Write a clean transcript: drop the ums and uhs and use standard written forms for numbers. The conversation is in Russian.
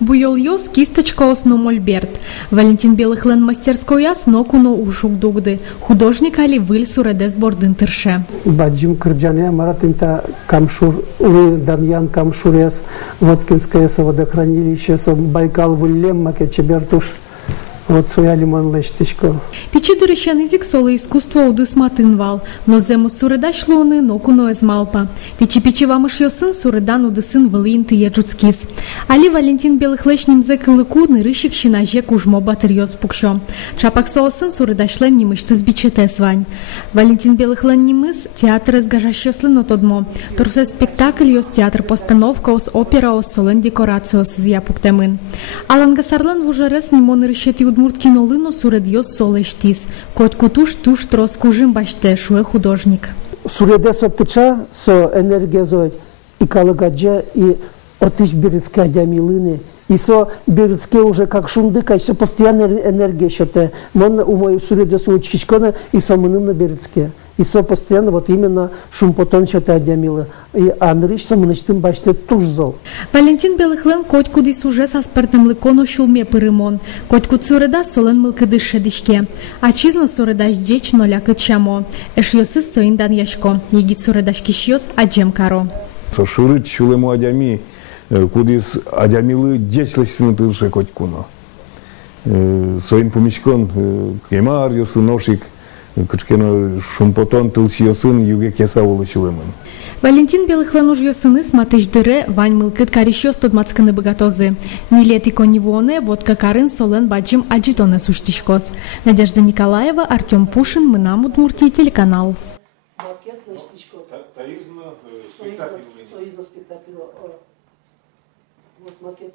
Буйол йос кисточка осно мольберт. Валентин Белыхлен мастерскоя снокуно ушук дугды. Художник али выль суредес бордын тырше. Баджим Кырджане, Маратинта Камшур, Даньян Камшурес, Воткинское водохранилище, Байкал Вылем, Макечебертуш. Вот своя лимон лештичко. Печи дырыщан изик соло искусство удыс матынвал, но зему суреда шлоны нокуно из малпа. Печи вамыш йосын суредан удысын вылын тые джуцкис. Али Валентин Белыхлешним зекылыку нырыщик щинаже кужмо батыр йос пукшо. Чапак соосын суредашлен нимыштыз бичетес вань. Валентин Белыхлен нимыз театр изгажащослын отодмо. Турсе спектакль йос театр постановка ос опера ос солен декорациос зяпуктемын. Алангасарлан вужерес нимо нырыщети Мурткинолыно суредьос солештис, кот кутуш туш трос кужим баште шуе художник. Суреде со печа, со энергезой и калагаджа, и отыш берецкая дямилыны, и со берецке уже как шундыка, все постоянно энергия считает. Мон у моей суреде свой чичкона, и со мным на берецке. И со постоянно вот именно шум потом что-то дямилы. И анрыш со мныштым баште туш зол. Валентин Белыхлен кот кудис уже со спартем лыконо шулме пырымон. Кот куд суреда солен мылкыдыш шедишке. А чизно суредаш джеч ноля кычамо. Эш йосыз соиндан яшко. Егит суредаш кишьос аджем каро. Шурыт шулему адями, кудис адямилы джечлышсын тылше кот куно. Соин помичкон кемар йосы ношик. Кычкено шумпотон тылчиосын юге кеса улычылымын. Валентин Белыхлен уж йосыны сматыш дыре вань мылкыт карищос тодмацканы богатозы. Нилетико нивоне водка карын солен баджим аджитоне суштишкос. Надежда Николаева, Артем Пушин, Мынам Удмуртия, телеканал. Макет